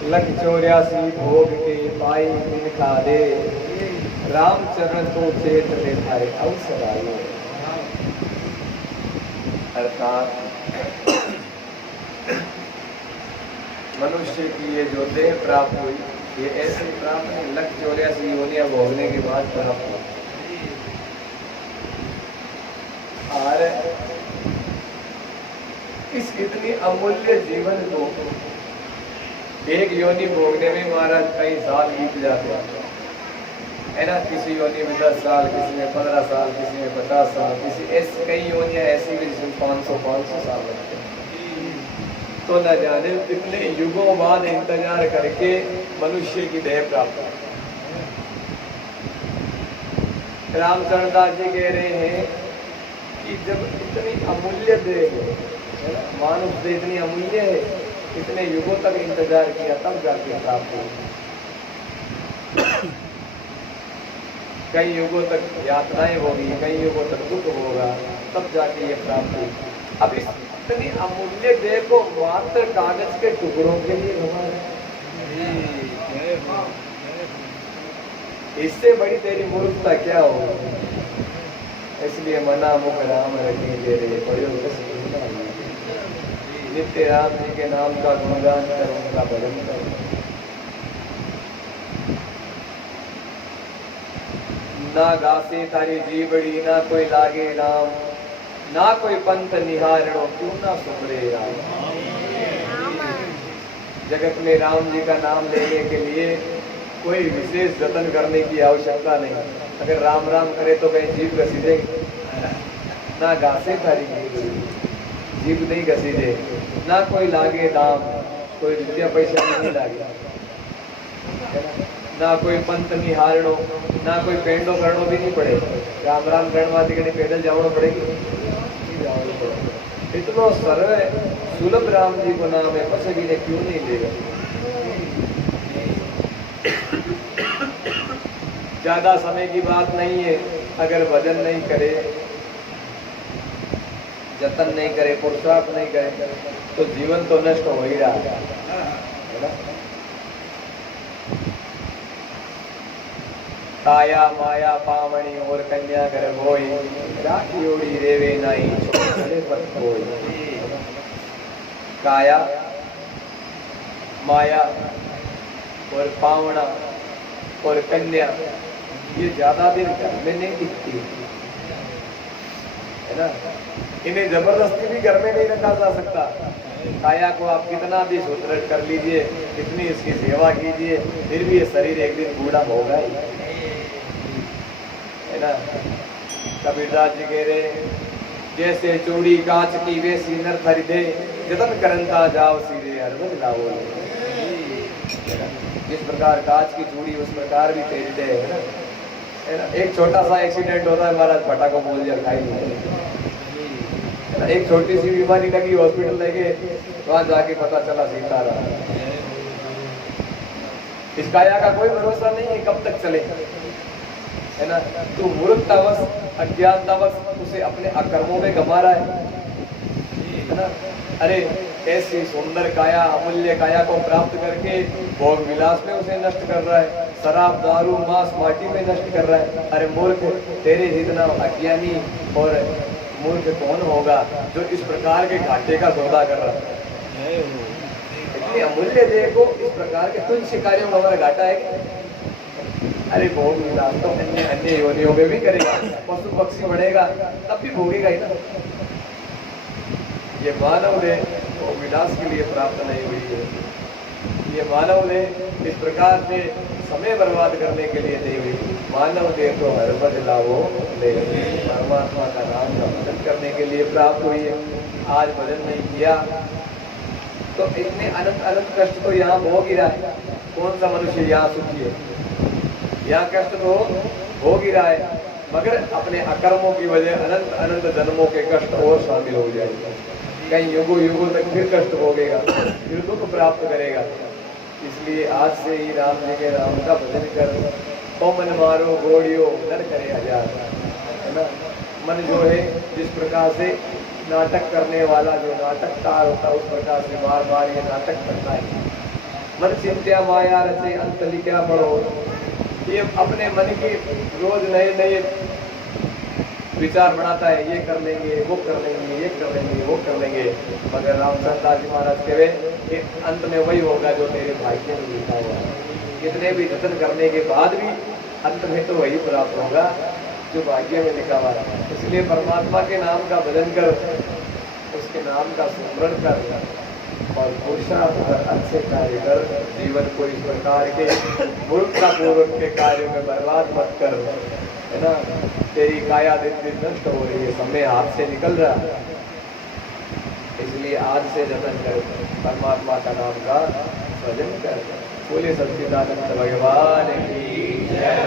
लख 84 भोग के पाई बिन खादे, रामचरण को चेत ले थारे अवसर आए। अर्थात मनुष्य की ये जो देह प्राप्त हुई, ये ऐसे प्राप्त नहीं, लख 84 योनियां भोगने के बाद प्राप्त हुई। और इस इतनी अमूल्य जीवन को एक योनि भोगने में महाराज कई साल बीत जाते है ना। किसी योनि में 10 साल, किसी में 15 साल, किसी में 50 साल, किसी ऐसी कई योनियां ऐसी भी जिसमें 500 साल लगते हैं। तो न जाने कितने युगों बाद इंतजार करके मनुष्य की देह प्राप्त है। रामचरण दास जी कह रहे हैं कि जब इतनी अमूल्य देह है ना, मानव देह इतनी अमूल्य है, इतने युगों तक इंतजार किया तब जाके प्राप्त हुई। कई युगों तक यातनाएं होगी, कई युगों तक दुख होगा, तब जाके ये प्राप्त हुई। अब इस इतनी अमूल्य देह को मात्र कागज के टुकड़ों के लिए घुमा रहे, इससे बड़ी तेरी मूर्खता क्या हो। इसलिए मना मुख राम रखे दे रहे पढ़ो नित्य राम जी के नाम का गुणगान कर, उनका भजन कर। ना गासे तारी जीवड़ी, ना कोई लागे राम, ना कोई पंथ निहारणो, क्यों ना सुमरे राम। जगत में राम जी का नाम लेने के लिए कोई विशेष जतन करने की आवश्यकता नहीं। अगर राम राम करे तो कहीं जीभ घसीटेगी ना। गासे तारी जीभ नहीं घसीटे, ना कोई लागे दाम, कोई रुपया पैसा नहीं लागे, ना कोई पंथ निहारणो, ना कोई पेंडो करणो भी नहीं पड़े। राम राम करण वास्ते कहीं पैदल जावड़ो पड़ेगी। इतना सरल सुलभ राम जी को नाम है, पछ भी ने क्यों नहीं लेगा। ज्यादा समय की बात नहीं है, अगर भजन नहीं करे, जतन नहीं करे, पुरुषार्थ नहीं करे, तो जीवन तो नष्ट हो ही रहा है ना। काया माया पावनी और कन्या गर्भ होई, राखी ओढ़ी रेवे नाई छोड़े पत होई। काया माया और पावना और कन्या ये ज्यादा दिन घर में नहीं दिखती है ना। इन्हें जबरदस्ती भी घर में नहीं रखा जा सकता। काया को आप कितना भी सुदृढ़ कर लीजिए, कितनी इसकी सेवा कीजिए, फिर भी ये शरीर एक दिन बूढ़ा होगा ही है ना। कबीरदास जी कह रहे जैसे चूड़ी कांच की वे सीनर खरीदे, जतन करंता जाओ सीधे अरबज लाओ। जिस प्रकार कांच की चूड़ी उस प्रकार भी खरीदे है ना। एक छोटा सा एक्सीडेंट होता है, महाराज फटाको बोल दिया खाई नहीं। एक छोटी सी बीमारी लगी, हॉस्पिटल लेके वहां जाके पता चला सीता रहा। इस काया का कोई भरोसा नहीं है कब तक चले है ना। तू मूर्खतावश अज्ञानतावश उसे अपने अकर्मों में गमा रहा है ना। अरे ऐसी सुंदर काया, अमूल्य काया को प्राप्त करके भोग विलास में उसे नष्ट कर रहा है, शराब दारू मांस माटी में नष्ट कर रहा है। अरे मूर्ख, तेरे जितना अज्ञानी और मूर्ख कौन होगा जो इस प्रकार के घाटे का सौदा कर रहा है। इतनी अमूल्य देह को इस प्रकार के तुच्छ कार्यों में हमारा घाटा है। अरे भोग विलास तो अन्य अन्य योनियों में भी करेगा, पशु पक्षी बढ़ेगा तब भी भोगेगा ही ना। ये मानव देह भोग विलास के लिए प्राप्त नहीं हुई है। ये मानव देह इस प्रकार से समय बर्बाद करने के लिए नहीं हुई। मानव देह तो हर बदलावो ले परमात्मा का नाम का भजन करने के लिए प्राप्त हुई है। आज भजन नहीं किया तो इतने अनंत अनंत कष्ट तो यहाँ भोग ही रहा है। कौन सा मनुष्य यहाँ सुखी है? यहाँ कष्ट तो भोग ही रहा है, मगर अपने अकर्मों की वजह अनंत अनंत जन्मों के कष्ट और शामिल हो जाएगा। कई युगों युगों तक फिर कष्ट भोगेगा, फिर दुख प्राप्त करेगा। इसलिए आज से ही राम जी के नाम का भजन कर, तो मन मारो घोड़ियो नर करे हजार, है ना। मन जो है जिस प्रकार से नाटक करने वाला जो नाटककार होता है उस प्रकार से बार बार ये नाटक करता है। मन चिंत्या माया रचे अंत लिखा पढ़ो। ये अपने मन के रोज नए नए विचार बनाता है, ये कर लेंगे, वो कर लेंगे, ये कर लेंगे, वो कर लेंगे, मगर रामचंद्र दास जी महाराज कहे कि अंत में वही होगा जो तेरे भाग्य में लिखा हुआ है। कितने भी जतन करने के बाद भी अंत में तो वही प्राप्त होगा जो भाग्य में लिखा हुआ है। इसलिए परमात्मा के नाम का भजन कर, उसके नाम का स्मरण कर और पुरुषार्थ कर, अच्छे कार्य कर। जीवन को इस प्रकार के मूर्खतापूर्वक के कार्यों में बर्बाद मत कर, है ना। तेरी काया दिन दिन नष्ट हो रही है, समय हाथ से निकल रहा है, इसलिए आज से जतन कर, परमात्मा का नाम का भजन कर। बोले सच्चिदानंद भगवान की जय।